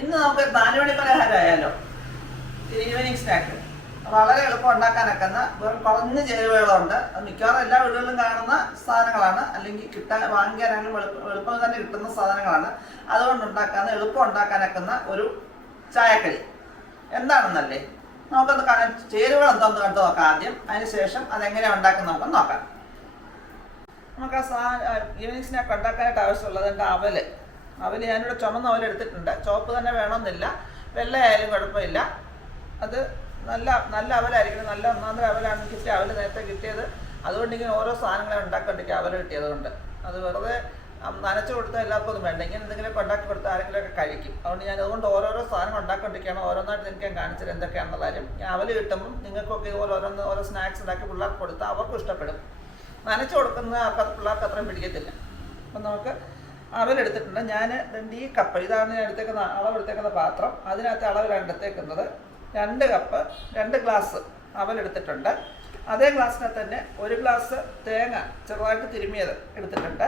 ഇന്ന് നമുക്ക് നാലുമണി പലഹാരമായാലോ? ഈവനിങ് സ്നാക്ക് വളരെ എളുപ്പം ഉണ്ടാക്കാനൊക്കുന്ന വെറും കുറഞ്ഞ ചേരുവകളുണ്ട്. അത് മിക്കവാറും എല്ലാ വീടുകളിലും കാണുന്ന സാധനങ്ങളാണ്. അല്ലെങ്കിൽ കിട്ടാൻ വാങ്ങിക്കാനാണെങ്കിലും എളുപ്പം തന്നെ കിട്ടുന്ന സാധനങ്ങളാണ്. അതുകൊണ്ട് ഉണ്ടാക്കാവുന്ന എളുപ്പം ഉണ്ടാക്കാനൊക്കുന്ന ഒരു ചായക്കടി. എന്താണെന്നല്ലേ? നമുക്കൊന്ന് കാണാൻ ചേരുവകൾ എന്താണെന്ന് കണ്ടു നോക്കാം ആദ്യം. അതിനുശേഷം അതെങ്ങനെയാണ് ഉണ്ടാക്കുന്ന നമുക്ക് നോക്കാം. നമുക്ക് ആ സാ ഈവനിങ് സ്നാക്ക് ഉണ്ടാക്കാനായിട്ട് ആവശ്യമുള്ളത് അവൽ. അവൽ ഞാനിവിടെ ചുമന്ന അവൽ എടുത്തിട്ടുണ്ട്. ചുവപ്പ് തന്നെ വേണമെന്നില്ല. വെള്ളയായാലും കുഴപ്പമില്ല. അത് നല്ല നല്ല അവലായിരിക്കണം. നല്ല ഒന്നാന്തര അവലാണ് കിട്ടിയ അവൽ നേരത്തെ കിട്ടിയത്. അതുകൊണ്ട് ഇങ്ങനെ ഓരോ സാധനങ്ങളെ ഉണ്ടാക്കിക്കൊണ്ടിരിക്കുക അവൽ കിട്ടിയത് കൊണ്ട്. അത് വെറുതെ നനച്ചു കൊടുത്താൽ എല്ലാവർക്കും വേണ്ട. ഇങ്ങനെ എന്തെങ്കിലും ഉണ്ടാക്കി കൊടുത്താൽ ആരെങ്കിലുമൊക്കെ കഴിക്കും. അതുകൊണ്ട് ഞാൻ അതുകൊണ്ട് ഓരോരോ സാധനം ഉണ്ടാക്കിക്കൊണ്ടിരിക്കുകയാണ്. ഓരോന്നായിട്ട് എനിക്ക് ഞാൻ കാണിച്ചത് എന്തൊക്കെയാണെന്നുള്ള കാര്യം. ഞാൻ അവൽ കിട്ടുമ്പം നിങ്ങൾക്കൊക്കെ ഇതുപോലെ ഓരോന്ന് ഓരോ സ്നാക്സ് ഉണ്ടാക്കി പിള്ളേർക്ക് കൊടുത്താൽ അവർക്കും ഇഷ്ടപ്പെടും. നനച്ചു കൊടുക്കുന്ന ആൾക്കാർ പിള്ളേർക്ക് അത്രയും പിടിക്കത്തില്ല. അപ്പം നമുക്ക് അവലെടുത്തിട്ടുണ്ട് ഞാൻ ഈ കപ്പ് ഇതാണ് ഞാൻ എടുത്തേക്കുന്ന അളവെടുത്തേക്കുന്ന പാത്രം. അതിനകത്ത് അളവിലാണ് എടുത്തേക്കുന്നത്. രണ്ട് കപ്പ് രണ്ട് ഗ്ലാസ് അവലെടുത്തിട്ടുണ്ട് അതേ ഗ്ലാസ്സിനകത്ത് തന്നെ ഒരു ഗ്ലാസ് തേങ്ങ ചെറുതായിട്ട് തിരുമിയത് എടുത്തിട്ടുണ്ട്.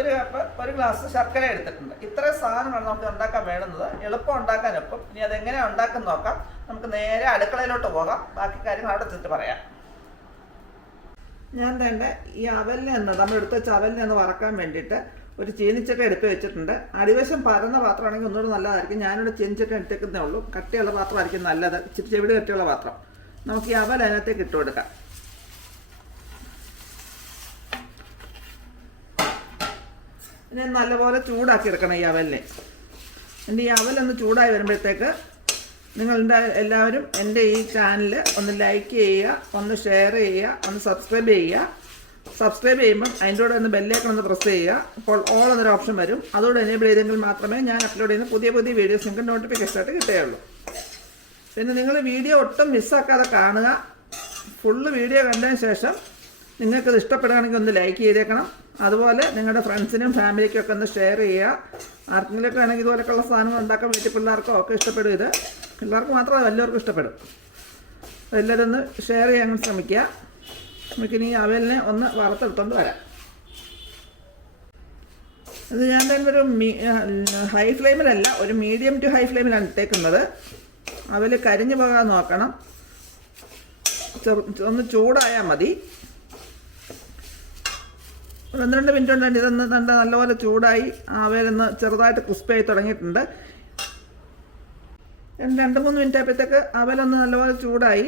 ഒരു കപ്പ് ഒരു ഗ്ലാസ് ശർക്കര എടുത്തിട്ടുണ്ട്. ഇത്രയും സാധനമാണ് നമുക്ക് ഉണ്ടാക്കാൻ വേണ്ടുന്നത്. എളുപ്പം ഉണ്ടാക്കാൻ ഒപ്പം ഇനി അതെങ്ങനെയാണ് ഉണ്ടാക്കുന്ന നോക്കാം. നമുക്ക് നേരെ അടുക്കളയിലോട്ട് പോകാം. ബാക്കി കാര്യങ്ങൾ അവിടെ ചെന്നിട്ട് പറയാം. ഞാൻ തേണ്ട ഈ അവലിൽ നിന്ന് വെച്ച അവലിനെ ഒന്ന് വറക്കാൻ വേണ്ടിയിട്ട് ഒരു ചീനിച്ചക്ക എടുത്ത് വെച്ചിട്ടുണ്ട്. അടിവശം പരന്ന പാത്രമാണെങ്കിൽ ഒന്നുകൂടെ നല്ലതായിരിക്കും. ഞാനിവിടെ ചീനിച്ചക്ക എടുത്തേക്കുന്നേ ഉള്ളൂ. കട്ടിയുള്ള പാത്രമായിരിക്കും നല്ലത്. ഇച്ചിരി ചെവിട് കട്ടിയുള്ള പാത്രം. നമുക്ക് ഈ അവൽ അതിനകത്തേക്ക് ഇട്ട് കൊടുക്കാം. പിന്നെ നല്ലപോലെ ചൂടാക്കി എടുക്കണം ഈ അവലിനെ. എന്റെ ഈ അവലൊന്ന് ചൂടായി വരുമ്പോഴത്തേക്ക് നിങ്ങളുടെ എല്ലാവരും എന്റെ ഈ ചാനൽ ഒന്ന് ലൈക്ക് ചെയ്യുക ഒന്ന് ഷെയർ ചെയ്യുക ഒന്ന് സബ്സ്ക്രൈബ് ചെയ്യുക. സബ്സ്ക്രൈബ് ചെയ്യുമ്പം അതിന്റെ കൂടെ ഒന്ന് ബെല്ലേക്കൺ ഒന്ന് പ്രസ് ചെയ്യുക. അപ്പോൾ ഓൾ എന്നൊരു ഓപ്ഷൻ വരും. അതോടെ എനേബിൾ ചെയ്തെങ്കിൽ മാത്രമേ ഞാൻ അപ്ലോഡ് ചെയ്യുന്ന പുതിയ പുതിയ വീഡിയോസ് നിങ്ങൾക്ക് നോട്ടിഫിക്കേഷൻ ആയിട്ട് കിട്ടുകയുള്ളൂ. പിന്നെ നിങ്ങൾ വീഡിയോ ഒട്ടും മിസ്സാക്കാതെ കാണുക. ഫുള്ള് വീഡിയോ കണ്ടതിന് ശേഷം നിങ്ങൾക്കത് ഇഷ്ടപ്പെടുകയാണെങ്കിൽ ഒന്ന് ലൈക്ക് ചെയ്തേക്കണം. അതുപോലെ നിങ്ങളുടെ ഫ്രണ്ട്സിനും ഫാമിലിക്കും ഒക്കെ ഒന്ന് ഷെയർ ചെയ്യുക. ആർക്കെങ്കിലുമൊക്കെ ആണെങ്കിൽ ഇതുപോലെയൊക്കെയുള്ള സാധനങ്ങൾ ഉണ്ടാക്കാൻ വീട്ടിൽ പിള്ളേർക്കോ ഒക്കെ ഇഷ്ടപ്പെടും ഇത്. പിള്ളേർക്ക് മാത്രമല്ല എല്ലാവർക്കും ഇഷ്ടപ്പെടും. എല്ലാവരും ഒന്ന് ഷെയർ ചെയ്യാൻ ശ്രമിക്കുക. നമുക്കിനി അവലിനെ ഒന്ന് വറുത്തെടുത്തോണ്ട് വരാം. ഇത് ഞാൻ തന്നെ ഒരു ഹൈ ഫ്ലെയിമിലല്ല ഒരു മീഡിയം ടു ഹൈ ഫ്ലെയിമിലാണ് ഇട്ടേക്കുന്നത്. അവൽ കരിഞ്ഞു പോകാൻ നോക്കണം. ഒന്ന് ചൂടായാൽ മതി. ഒന്ന് രണ്ട് മിനിറ്റ് കൊണ്ട് ഇതൊന്ന് നല്ല നല്ലപോലെ ചൂടായി അവലൊന്ന് ചെറുതായിട്ട് ക്രിസ്പി ക്രിസ്പായി തുടങ്ങിയിട്ടുണ്ട്. രണ്ട് മൂന്ന് മിനിറ്റ് ആയപ്പോഴത്തേക്ക് അവലൊന്ന് നല്ലപോലെ ചൂടായി.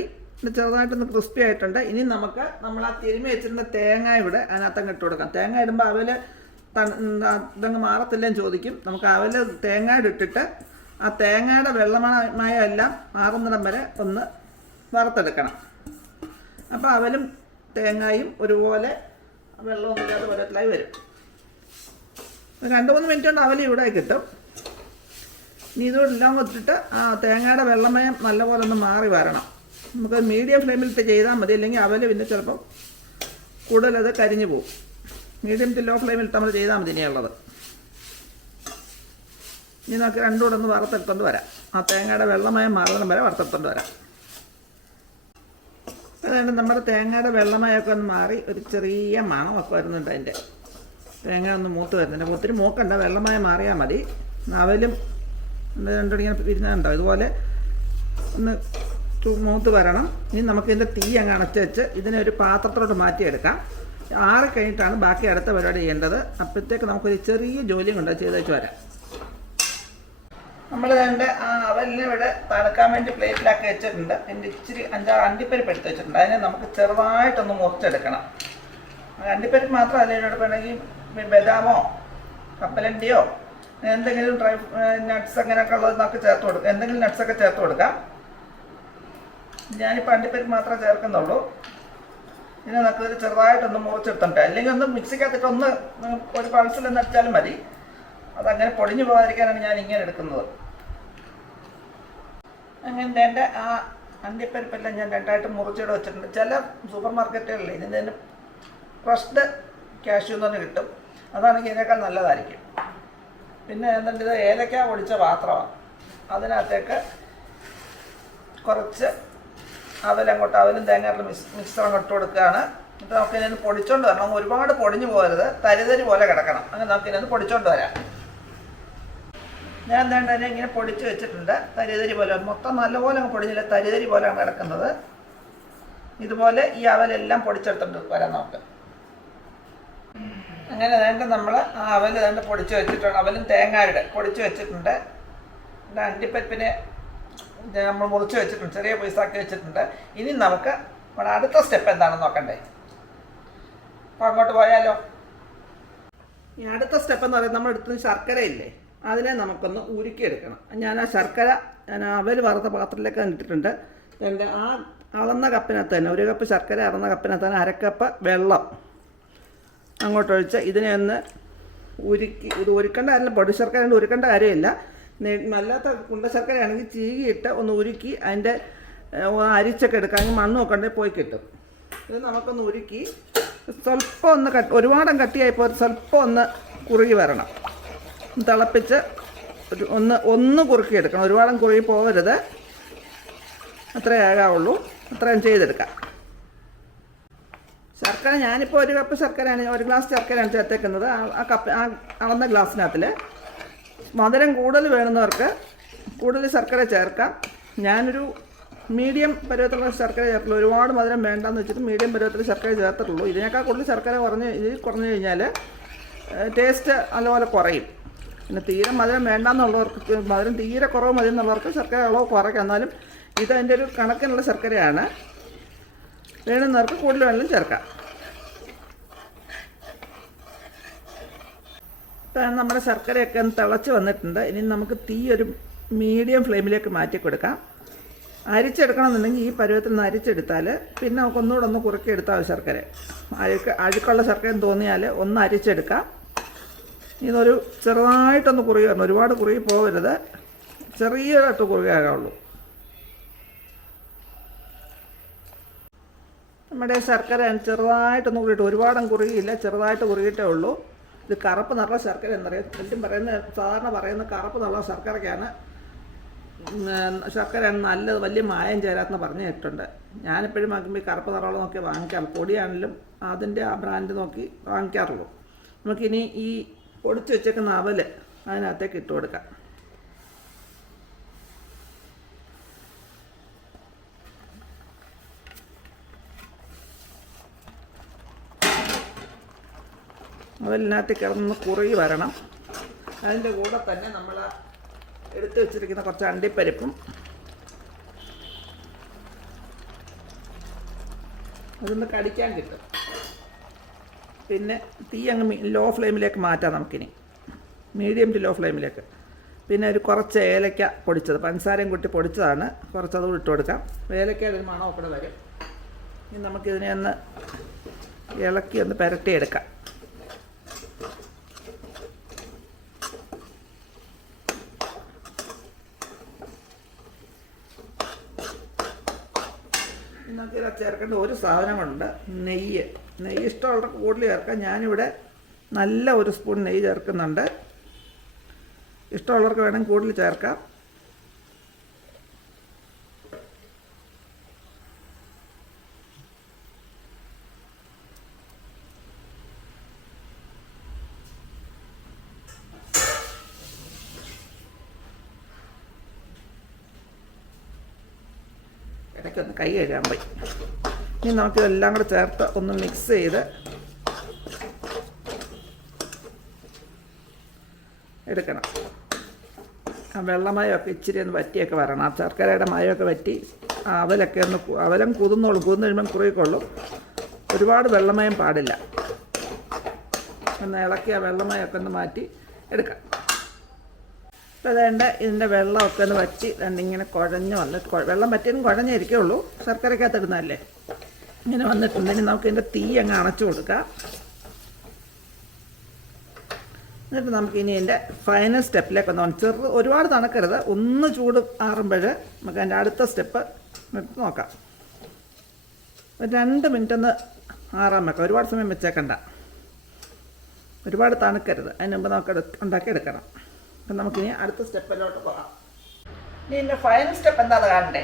ചെറുതായിട്ടൊന്ന് ക്രിസ്പി ആയിട്ടുണ്ട്. ഇനി നമുക്ക് നമ്മൾ ആ തിരുമി വെച്ചിരുന്ന തേങ്ങ ഇവിടെ അതിനകത്തങ്ങ് ഇട്ട് കൊടുക്കാം. തേങ്ങ ഇടുമ്പോൾ എന്താ, ഇതങ്ങ് മാറത്തില്ലെന്ന് ചോദിക്കും. നമുക്ക് അവൽ തേങ്ങ ഇട്ടിട്ട് ആ തേങ്ങയുടെ വെള്ളമായ എല്ലാം മാറുന്നിടം വരെ ഒന്ന് വറുത്തെടുക്കണം. അപ്പോൾ അവലും തേങ്ങയും ഒരുപോലെ വെള്ളമൊന്നും ഇല്ലാതെ പരത്തിലായി വരും. രണ്ട് മൂന്ന് മിനിറ്റ് കൊണ്ട് അവൽ ഇവിടെ കിട്ടും. ഇനി ഇതെല്ലാം ഇട്ടിട്ട് ആ തേങ്ങയുടെ വെള്ളമയം നല്ലപോലെ ഒന്ന് മാറി വരണം. നമുക്ക് മീഡിയം ഫ്ലെയിമിൽ ഇട്ട് ചെയ്താൽ മതി. അല്ലെങ്കിൽ അവൽ പിന്നെ ചിലപ്പം കൂടുതലത് കരിഞ്ഞു പോകും. മീഡിയം ടു ലോ ഫ്ലെയിമിൽ ഇട്ട് നമ്മൾ ചെയ്താൽ മതി ഇനിയുള്ളത്. ഇനി നമുക്ക് രണ്ടും കൂടെ ഒന്ന് വറുത്തെടുത്തോണ്ട് വരാം. ആ തേങ്ങയുടെ വെള്ളമയം മാറുന്ന വരെ വറുത്തെടുത്തോണ്ട് വരാം. അതുകൊണ്ട് നമ്മുടെ തേങ്ങയുടെ വെള്ളമയൊക്കെ ഒന്ന് മാറി ഒരു ചെറിയ മണമൊക്കെ വരുന്നുണ്ട് അതിന്റെ. തേങ്ങ ഒന്ന് മൂത്ത് വരുന്നുണ്ട്. ഒത്തിരി മൂക്കണ്ട വെള്ളമയം മാറിയാൽ മതി. അവലും രണ്ടിങ്ങനെ പിരിഞ്ഞുണ്ടോ ഇതുപോലെ ഒന്ന് മൂത്ത് വരണം. ഇനി നമുക്ക് ഇതിന്റെ തീ അങ്ങ് അണച്ച് വെച്ച് ഇതിനെ ഒരു പാത്രത്തിലോട്ട് മാറ്റിയെടുക്കാം. ആറ് കഴിഞ്ഞിട്ടാണ് ബാക്കി അടുത്ത പരിപാടി ചെയ്യേണ്ടത്. അപ്പോഴത്തേക്ക് നമുക്കൊരു ചെറിയ ജോലിയും കൊണ്ട് ചെയ്ത് വെച്ച് വരാം. നമ്മൾ രണ്ട് അവലിനെ ഇവിടെ തണുക്കാൻ വേണ്ടി പ്ലേറ്റിലാക്കി വെച്ചിട്ടുണ്ട്. അതിന്റെ ഇച്ചിരി അഞ്ചാറ് അണ്ടിപ്പരിപ്പ് എടുത്ത് വെച്ചിട്ടുണ്ട്. അതിനെ നമുക്ക് ചെറുതായിട്ടൊന്ന് മുറിച്ചെടുക്കണം. അണ്ടിപ്പരിപ്പ് മാത്രം അതിനോട് വേണമെങ്കിൽ ബദാമോ കപ്പലണ്ടിയോ എന്തെങ്കിലും ഡ്രൈ നട്ട്സ് അങ്ങനെയൊക്കെ ഉള്ളത് നമുക്ക് ചേർത്ത് കൊടുക്കാം. എന്തെങ്കിലും ഒക്കെ ചേർത്ത് കൊടുക്കാം. ഞാനിപ്പോൾ അണ്ടിപ്പരിപ്പ് മാത്രമേ ചേർക്കുന്നുള്ളൂ. ഇതിനെ നമുക്ക് ഇത് ചെറുതായിട്ടൊന്ന് മുറിച്ചെടുത്തിട്ട് അല്ലെങ്കിൽ ഒന്ന് മിക്സിക്കകത്തിട്ട് ഒന്ന് ഒരു പൾസിൽ ഒന്ന് അടിച്ചാലും മതി. അതങ്ങനെ പൊടിഞ്ഞു പോകാതിരിക്കാനാണ് ഞാൻ ഇങ്ങനെ എടുക്കുന്നത്. അങ്ങനെ എന്റെ ആ അണ്ടിപ്പരിപ്പെല്ലാം ഞാൻ രണ്ടായിട്ട് മുറിച്ചിട്ട് വെച്ചിട്ടുണ്ട്. ചില സൂപ്പർ മാർക്കറ്റുകളിൽ ഇതിന് തന്നെ ക്രഷ്ഡ് കാഷ്യൂ എന്ന് പറഞ്ഞ് കിട്ടും. അതാണെങ്കിൽ ഇതിനേക്കാൾ നല്ലതായിരിക്കും. പിന്നെ എന്നിട്ട് ഇത് ഏലക്ക പൊടിച്ച പാത്രമാണ്. അതിനകത്തേക്ക് കുറച്ച് അവലങ്ങോട്ട് അവലും തേങ്ങയുടെ മിക്സ് മിക്സറും ഇട്ട് കൊടുക്കുകയാണ്. എന്നിട്ട് നമുക്ക് ഇതിന് പൊടിച്ചോണ്ട് വരണം. ഒരുപാട് പൊടിഞ്ഞു പോകരുത്. തരിതരി പോലെ കിടക്കണം. അങ്ങനെ നമുക്ക് ഇതിനൊന്ന് പൊടിച്ചോണ്ട് വരാം. ഞാൻ അതിനെ ഇങ്ങനെ പൊടിച്ച് വെച്ചിട്ടുണ്ട്. തരിതരി പോലെ. മൊത്തം നല്ലപോലെ അങ്ങ് പൊടിഞ്ഞില്ല. തരിതരി പോലെയാണ് കിടക്കുന്നത്. ഇതുപോലെ ഈ അവലെല്ലാം പൊടിച്ചെടുത്തിട്ട് വരാം നമുക്ക്. അങ്ങനെ വേണ്ട നമ്മൾ ആ അവൽ വേണ്ട പൊടിച്ച് വെച്ചിട്ടുണ്ട്. അവലും തേങ്ങയുടെ പൊടിച്ച് വെച്ചിട്ടുണ്ട്. പിന്നെ അണ്ടിപ്പരിപ്പിനെ നമ്മൾ മുറിച്ച് വെച്ചിട്ടുണ്ട്. ചെറിയ പൈസാക്കി വെച്ചിട്ടുണ്ട്. ഇനി നമുക്ക് നമ്മുടെ അടുത്ത സ്റ്റെപ്പ് എന്താണെന്ന് നോക്കണ്ടേ? അപ്പോൾ അങ്ങോട്ട് പോയാലോ? ഈ അടുത്ത സ്റ്റെപ്പ് എന്ന് പറയുന്നത് നമ്മൾ എടുത്തത് ശർക്കര ഇല്ലേ? അതിനെ നമുക്കൊന്ന് ഉരുക്കിയെടുക്കണം. ഞാൻ ആ ശർക്കര ഞാൻ അവൽ വറുത്ത പാത്രത്തിലേക്ക് ഇട്ടിട്ടുണ്ട്. എന്റെ ആ അളന്ന കപ്പിനകത്ത് തന്നെ ഒരു കപ്പ് ശർക്കര അളന്ന കപ്പിനകത്ത് തന്നെ അരക്കപ്പ് വെള്ളം. അങ്ങോട്ടൊഴിച്ച് ഇതിനെ ഒന്ന് ഉരുക്കി ഇത് ഉരുക്കേണ്ട കാര്യമില്ല പൊടി ശർക്കര കൊണ്ട് ഉരുക്കേണ്ട കാര്യമില്ല. അല്ലാത്ത കുണ്ട ശർക്കര ആണെങ്കിൽ ചീകിയിട്ട് ഒന്ന് ഉരുക്കി അതിന്റെ അരിച്ചൊക്കെ എടുക്കുക അങ്ങ് മണ്ണ് നോക്കണ്ടേ പോയി കിട്ടും. ഇത് നമുക്കൊന്ന് ഉരുക്കി സ്വല്പം ഒന്ന് കട്ട് ഒരുപാടും കട്ടിയായിപ്പോൾ സ്വല്പം ഒന്ന് കുറുകി വരണം. തിളപ്പിച്ച് ഒരു ഒന്ന് ഒന്ന് കുറുക്കി എടുക്കണം. ഒരുപാടും കുറുകി പോകരുത്. അത്രയേ ആകാവുള്ളൂ. അത്രയും ചെയ്തെടുക്കാം. ശർക്കര ഞാനിപ്പോൾ ഒരു കപ്പ് ശർക്കരയാണ് ഒരു ഗ്ലാസ് ശർക്കരയാണ് ചേർത്തേക്കുന്നത്. ആ- കപ്പ് ആ അളന്ന ഗ്ലാസ്സിനകത്തിൽ മധുരം കൂടുതൽ വേണമെന്നവർക്ക് കൂടുതൽ ശർക്കര ചേർക്കാം. ഞാനൊരു മീഡിയം പരുവത്തിലുള്ള ശർക്കര ചേർത്തുള്ളൂ ഒരുപാട് മധുരം വേണ്ടെന്ന് വെച്ചിട്ട് മീഡിയം പരുവത്തിൽ ശർക്കര ചേർത്തിട്ടുള്ളൂ. ഇതിനേക്കാൾ കൂടുതൽ ശർക്കര കുറഞ്ഞ് ഇത് കുറഞ്ഞു കഴിഞ്ഞാൽ ടേസ്റ്റ് നല്ലപോലെ കുറയും. പിന്നെ തീരെ മധുരം വേണ്ടെന്നുള്ളവർക്ക് മധുരം തീരെ കുറവ് മതി എന്നുള്ളവർക്ക് ശർക്കര അളവ് കുറയ്ക്കാം. എന്നാലും ഇതതിന്റെ ഒരു കണക്കിനുള്ള ശർക്കരയാണ്. വേണമെന്നവർക്ക് കൂടുതൽ വെള്ളം ചേർക്കാം. ഇപ്പം നമ്മുടെ ശർക്കരയൊക്കെ ഒന്ന് തിളച്ച് വന്നിട്ടുണ്ട്. ഇനി നമുക്ക് തീ ഒരു മീഡിയം ഫ്ലെയിമിലേക്ക് മാറ്റി കൊടുക്കാം. അരിച്ചെടുക്കണമെന്നുണ്ടെങ്കിൽ ഈ പരുവത്തിൽ നിന്ന് അരിച്ചെടുത്താൽ പിന്നെ നമുക്ക് ഒന്നുകൂടെ ഒന്ന് കുറുക്കിയെടുത്താൽ ശർക്കര. അഴുക്ക് അഴുക്കുള്ള ശർക്കര തോന്നിയാൽ ഒന്ന് അരിച്ചെടുക്കാം. ഇതൊരു ചെറുതായിട്ടൊന്ന് കുറുകി വരണം. ഒരുപാട് കുറുകി പോകരുത്. ചെറിയൊരിട്ട് കുറുകയാകാവുള്ളൂ നമ്മുടെ ശർക്കര ചെറുതായിട്ടൊന്നും കുറിയിട്ട് ഒരുപാടും കുറുകിയില്ല ചെറുതായിട്ട് കുറുകിയിട്ടേ ഉള്ളൂ. ഇത് കറുപ്പ് നിറ ശർക്കര എന്നറിയാം. എല്ലാം പറയുന്ന സാധാരണ പറയുന്ന കറുപ്പ് നിറ ശർക്കരയ്ക്കാണ് ഉം, ശർക്കര നല്ലത് വലിയ മായം ചേരാത്തെന്ന് പറഞ്ഞു കേട്ടിട്ടുണ്ട്. ഞാനെപ്പോഴും ഈ കറുപ്പ് നിറമുള്ള നോക്കി വാങ്ങിക്കാം പൊടിയാണെങ്കിലും അതിന്റെ ആ ബ്രാൻഡ് നോക്കി വാങ്ങിക്കാറുള്ളൂ. നമുക്കിനി ഈ പൊടിച്ച് വെച്ചേക്കുന്ന അവൽ അതിനകത്തേക്ക് ഇട്ട് കൊടുക്കാം. അതിനകത്ത് കിടന്ന് കുറുകി വരണം. അതിന്റെ കൂടെ തന്നെ നമ്മൾ എടുത്തു വെച്ചിരിക്കുന്ന കുറച്ച് അണ്ടിപ്പരിപ്പും അതൊന്ന് കടിക്കാൻ കിട്ടും. പിന്നെ തീ അങ്ങ് ലോ ഫ്ലെയിമിലേക്ക് മാറ്റാം നമുക്കിനി. മീഡിയം ടു ലോ ഫ്ലെയിമിലേക്ക് പിന്നെ ഒരു കുറച്ച് ഏലക്ക പൊടിച്ചത്. പഞ്ചസാരയും കൂട്ടി പൊടിച്ചതാണ്. കുറച്ച് അതുകൂടി ഇട്ട് കൊടുക്കാം. ഏലക്കയുടെ ഒരു മണമൊക്കെ കൂടെ വരും. ഇനി നമുക്കിതിനെ ഒന്ന് ഇളക്കി ഒന്ന് പുരട്ടിയെടുക്കാം ഇതിനകത്ത് ഇതിൽ ചേർക്കേണ്ട ഒരു സാധനമുണ്ട് നെയ്യ്. നെയ്യ് ഇഷ്ടമുള്ളവർക്ക് കൂടുതൽ ചേർക്കാം. ഞാനിവിടെ നല്ല ഒരു സ്പൂൺ നെയ്യ് ചേർക്കുന്നുണ്ട്. ഇഷ്ടമുള്ളവർക്ക് വേണമെങ്കിൽ കൂടുതൽ ചേർക്കാം. ഇടയ്ക്കൊന്ന് കൈ കഴുകാൻ പോയി. ഇനി നമുക്കിതെല്ലാം കൂടെ ചേർത്ത് ഒന്ന് മിക്സ് ചെയ്ത് എടുക്കണം. ആ വെള്ളമയമൊക്കെ ഇച്ചിരി ഒന്ന് വറ്റിയൊക്കെ വരണം. ആ ശർക്കരയുടെ മയമൊക്കെ വറ്റി അവലൊക്കെ ഒന്ന് അവലം കുതിർന്നോളും. കുതിർന്ന് കഴിയുമ്പം കുറുകിക്കൊള്ളും. ഒരുപാട് വെള്ളമയം പാടില്ല. ഒന്ന് ഇളക്കി ആ വെള്ളമയമൊക്കെ ഒന്ന് മാറ്റി എടുക്കാം. ഇപ്പോൾ അതേണ്ട ഇതിന്റെ വെള്ളമൊക്കെ ഒന്ന് വറ്റി രണ്ടിങ്ങനെ കുഴഞ്ഞ് വന്ന് വെള്ളം വറ്റിയതും കുഴഞ്ഞിരിക്കുള്ളൂ ശർക്കരക്കകത്ത് ഇടുന്നതല്ലേ? ഇങ്ങനെ വന്നിട്ടുണ്ട്. ഇനി നമുക്ക് ഇതിന്റെ തീ അങ്ങ് അണച്ചു കൊടുക്കാം. എന്നിട്ട് നമുക്ക് ഇനി ഇതിന്റെ ഫൈനൽ സ്റ്റെപ്പിലേക്ക് ഒന്ന് ചെറു ഒരുപാട് തണുക്കരുത്. ഒന്ന് ചൂട് ആറുമ്പോൾ നമുക്ക് അതിന്റെ അടുത്ത സ്റ്റെപ്പ് നോക്കാം. രണ്ട് മിനിറ്റ് ഒന്ന് ആറാൻ വെക്കാം. ഒരുപാട് സമയം വെച്ചേക്കണ്ട. ഒരുപാട് തണുക്കരുത്. അതിന് മുമ്പ് നമുക്ക് ഉണ്ടാക്കി എടുക്കണം അപ്പം നമുക്കിനി അടുത്ത സ്റ്റെപ്പിലോട്ട് പോകാം. ഇനി എന്റെ ഫൈനൽ സ്റ്റെപ്പ് എന്താണെന്ന് കാണണ്ടേ?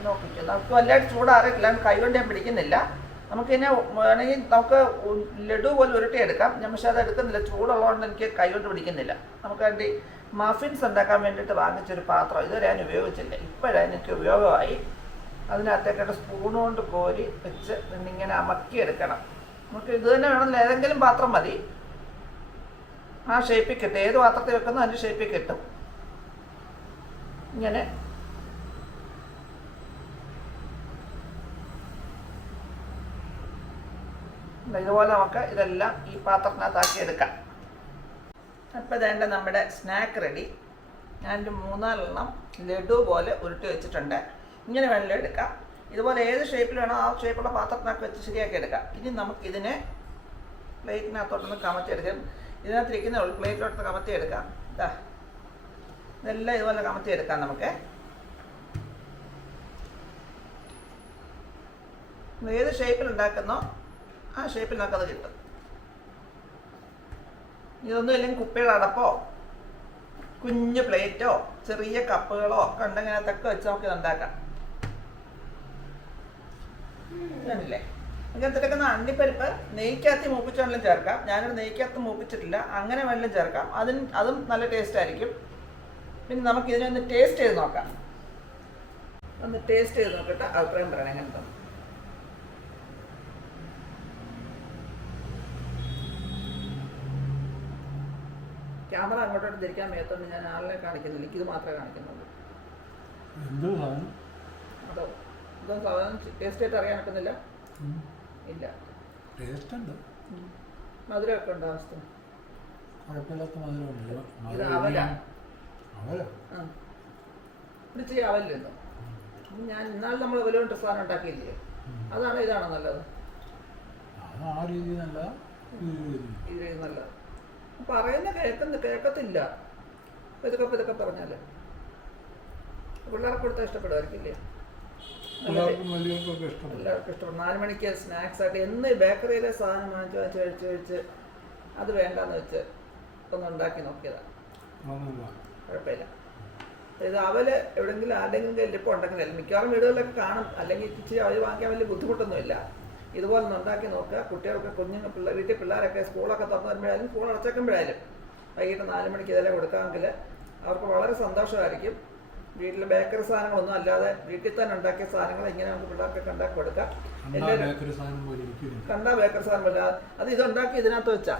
നോക്കിക്കോ. നമുക്ക് വല്ലതായിട്ട് കൈ കൊണ്ട് ഞാൻ പിടിക്കുന്നില്ല. നമുക്കിതിനെ വേണമെങ്കിൽ നമുക്ക് ലഡു പോലെ ഉരുട്ടി എടുക്കാം. ഞാൻ പക്ഷേ അത് എടുക്കുന്നില്ല. ചൂടുള്ളതുകൊണ്ട് എനിക്ക് കൈകൊണ്ട് പിടിക്കുന്നില്ല. നമുക്ക് വേണ്ടി മഫിൻസ് ഉണ്ടാക്കാൻ വേണ്ടിയിട്ട് വാങ്ങിച്ചൊരു പാത്രം. ഇതുവരെ ഞാൻ ഉപയോഗിച്ചില്ല. ഇപ്പോഴാണ് എനിക്ക് ഉപയോഗമായി. അതിനകത്തേക്കായിട്ട് സ്പൂൺ കൊണ്ട് കോരി വെച്ച് ഇങ്ങനെ അമക്കി എടുക്കണം നമുക്ക് ഇത് തന്നെ വേണമെന്നില്ല. ഏതെങ്കിലും പാത്രം മതി. ആ ഷേപ്പിൽ കിട്ടും. ഏത് പാത്രത്തിൽ വെക്കുന്നോ അതിന്റെ ഷേപ്പിൽ കിട്ടും. ഇങ്ങനെ ഇതുപോലെ നമുക്ക് ഇതെല്ലാം ഈ പാത്രത്തിനകത്താക്കി എടുക്കാം. അപ്പോൾ ഇതേണ്ട നമ്മുടെ സ്നാക്ക് റെഡി ഞാനൊരു മൂന്നാലെണ്ണം ലഡു പോലെ ഉരുട്ടി വെച്ചിട്ടുണ്ട്. ഇങ്ങനെ വേണമെങ്കിലും എടുക്കാം. ഇതുപോലെ ഏത് ഷേപ്പിൽ വേണോ ആ ഷേപ്പുള്ള പാത്രത്തിനകത്ത് വെച്ച് ശരിയാക്കി എടുക്കാം. ഇനി നമുക്ക് ഇതിനെ പ്ലേറ്റിനകത്തോട്ടൊന്ന് കമത്തിയെടുക്കാം. ഇതിനകത്തിരിക്കുന്ന പ്ലേറ്റിലോട്ട് കമത്തിയെടുക്കാം. ഇതാ ഇതെല്ലാം ഇതുപോലെ കമത്തിയെടുക്കാം നമുക്ക്. ഏത് ഷേപ്പിൽ ഉണ്ടാക്കുന്നോ ആ ഷേപ്പിൽ നമുക്കത് കിട്ടും. ഇതൊന്നും ഇല്ലെങ്കിൽ കുപ്പിയുടെ അടപ്പോ കുഞ്ഞു പ്ലേറ്റോ ചെറിയ കപ്പുകളോ ഒക്കെ ഉണ്ടെങ്കിൽ വെച്ച് നമുക്ക് ഉണ്ടാക്കാം. അങ്ങനത്തെ ഇങ്ങനത്തെ അണ്ടിപ്പരിപ്പ് നെയ്ക്കകത്ത് മൂപ്പിച്ചാണെങ്കിലും ചേർക്കാം. ഞാനൊരു നെയ്ക്കകത്ത് മൂപ്പിച്ചിട്ടില്ല. അങ്ങനെ വെള്ളം ചേർക്കാം. അതിന് അതും നല്ല ടേസ്റ്റ് ആയിരിക്കും. പിന്നെ നമുക്ക് ഇതിനെ ഒന്ന് ടേസ്റ്റ് ചെയ്ത് നോക്കാം. ഒന്ന് ടേസ്റ്റ് ചെയ്ത് നോക്കിയിട്ട് അഭിപ്രായം പറയണം. എങ്ങനത്തെ ക്യാമറ അങ്ങോട്ടോട്ട് തിരിക്കാൻ മേത്തൊന്നും ഞാൻ ആളിനെ കാണിക്കുന്നില്ല. എനിക്കിത് മാത്രമേ കാണിക്കുന്നുള്ളൂ. എന്തോ സാധനം? അതോ ഇതോ സാധനം ടേസ്റ്റ് ആയിട്ട് അറിയാൻ പറ്റുന്നില്ല? ഇല്ല. ടേസ്റ്റ് ഉണ്ട്. മധുരമൊക്കെ ഉണ്ടോ അവസ്ഥ കുഴപ്പമില്ലാത്ത മധുരമുണ്ട്. ഇത് അവലാ. അവല ഞാൻ ഇന്നാൾ നമ്മൾ വിലകൊണ്ട് സാധനം ഉണ്ടാക്കിയില്ലേ? അതാണോ ഇതാണോ നല്ലത്? ആ രീതി നല്ല ഇത് നല്ലത്. പറയുന്ന കേൾക്കുന്ന കേൾക്കത്തില്ല. ഇതൊക്കെ ഇതൊക്കെ പറഞ്ഞാൽ പിള്ളേർക്ക് കൊടുത്താൽ ഇഷ്ടപ്പെടുമായിരിക്കില്ലേ എല്ലാവർക്കും ഇഷ്ടപ്പെടും. നാല് മണിക്ക് സ്നാക്സ് ആയിട്ട് എന്ന് ബേക്കറിയിലെ സാധനം വാങ്ങിച്ച് വാങ്ങിച്ച് കഴിച്ച് കഴിച്ച് അത് വേണ്ടാന്ന് വെച്ച് ഒന്ന് ഉണ്ടാക്കി നോക്കിയതാണ് കുഴപ്പമില്ല. ഇത് അവൽ എവിടെങ്കിലും ആരുടെങ്കിലും കയ്യിൽ ഉണ്ടെങ്കിൽ ഉണ്ടെങ്കിലല്ല മിക്കവാറും വീടുകളിലൊക്കെ കാണും. അല്ലെങ്കിൽ ഇച്ചിരി അവർ വാങ്ങിക്കാൻ വലിയ ബുദ്ധിമുട്ടൊന്നുമില്ല. ഇതുപോലെ ഒന്ന് ഉണ്ടാക്കി നോക്കുക. കുട്ടികൾക്ക് കുഞ്ഞുങ്ങൾ പിള്ളേർ വീട്ടിൽ പിള്ളേരൊക്കെ സ്കൂളൊക്കെ തുറന്നു വരുമ്പോഴായാലും സ്കൂൾ അടച്ചേക്കുമ്പോഴായാലും വൈകിട്ട് നാല് മണിക്ക് ഇതെല്ലാം കൊടുക്കാമെങ്കിൽ അവർക്ക് വളരെ സന്തോഷമായിരിക്കും. വീട്ടിൽ ബേക്കറി സാധനങ്ങളൊന്നും അല്ലാതെ വീട്ടിൽ തന്നെ ഉണ്ടാക്കിയ സാധനങ്ങൾ ഇങ്ങനെ നമുക്ക് പിള്ളേർക്കൊക്കെ ഉണ്ടാക്കി കൊടുക്കാം. കണ്ടാ ബേക്കറി സാധനം പോലെ അത് ഇതുണ്ടാക്കി ഇതിനകത്ത് വെച്ചാ.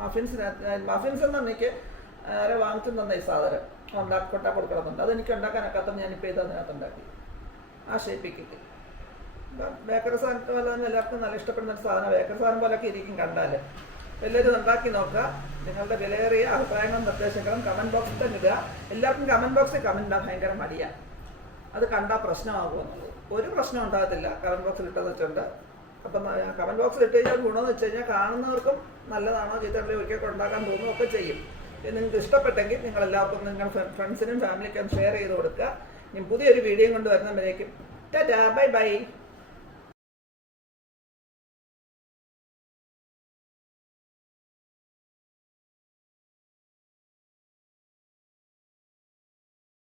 മഫിൻസിനകത്ത് മഫിൻസ് എന്ന് എനിക്ക് ആരെ വാങ്ങിച്ചു തന്ന ഈ സാധനം. ഉണ്ടാക്കി കൊണ്ടാ കൊടുക്കണമെന്നുണ്ട്. അതെനിക്ക് ഉണ്ടാക്കാനൊക്കാത്ത ഞാനിപ്പോൾ ഇത് അതിനകത്ത് ഉണ്ടാക്കി. ആ ഷേപ്പിൽ കിട്ടി. ബേക്കറി സാധനം പോലെ തന്നെ എല്ലാവർക്കും നല്ല ഇഷ്ടപ്പെടുന്ന ഒരു സാധനം ബേക്കറി സാധനം പോലൊക്കെ ഇരിക്കും കണ്ടാൽ എല്ലാവരും ഉണ്ടാക്കി നോക്കുക. നിങ്ങളുടെ വിലയേറിയ അഭിപ്രായങ്ങളും നിർദ്ദേശങ്ങളും കമന്റ് ബോക്സിൽ തന്നെ ഇടുക. എല്ലാവർക്കും കമന്റ് ബോക്സിൽ കമന്റ് ഇടാൻ ഭയങ്കര മടിയാണ് അത് കണ്ടാൽ പ്രശ്നമാകുമെന്നുള്ളത് ഒരു പ്രശ്നം ഉണ്ടാകത്തില്ല. കമന്റ് ബോക്സിൽ ഇട്ടെന്ന് വെച്ചുകൊണ്ട് അപ്പം കമന്റ് ബോക്സിൽ ഇട്ട് കഴിഞ്ഞാൽ ഗുണമെന്ന് വെച്ച് കഴിഞ്ഞാൽ കാണുന്നവർക്കും നല്ലതാണോ ചീത്തകളെ ഒരിക്കൽ ഉണ്ടാക്കാൻ തോന്നുകയും ഒക്കെ ചെയ്യും. നിങ്ങൾക്ക് ഇഷ്ടപ്പെട്ടെങ്കിൽ നിങ്ങൾ എല്ലാവർക്കും നിങ്ങൾ ഫ്രണ്ട്സിനും ഫാമിലിക്കും ഷെയർ ചെയ്ത് കൊടുക്കുക. ഇനി പുതിയൊരു വീഡിയോ കൊണ്ട് വരുന്നവരേക്കും. Bye bye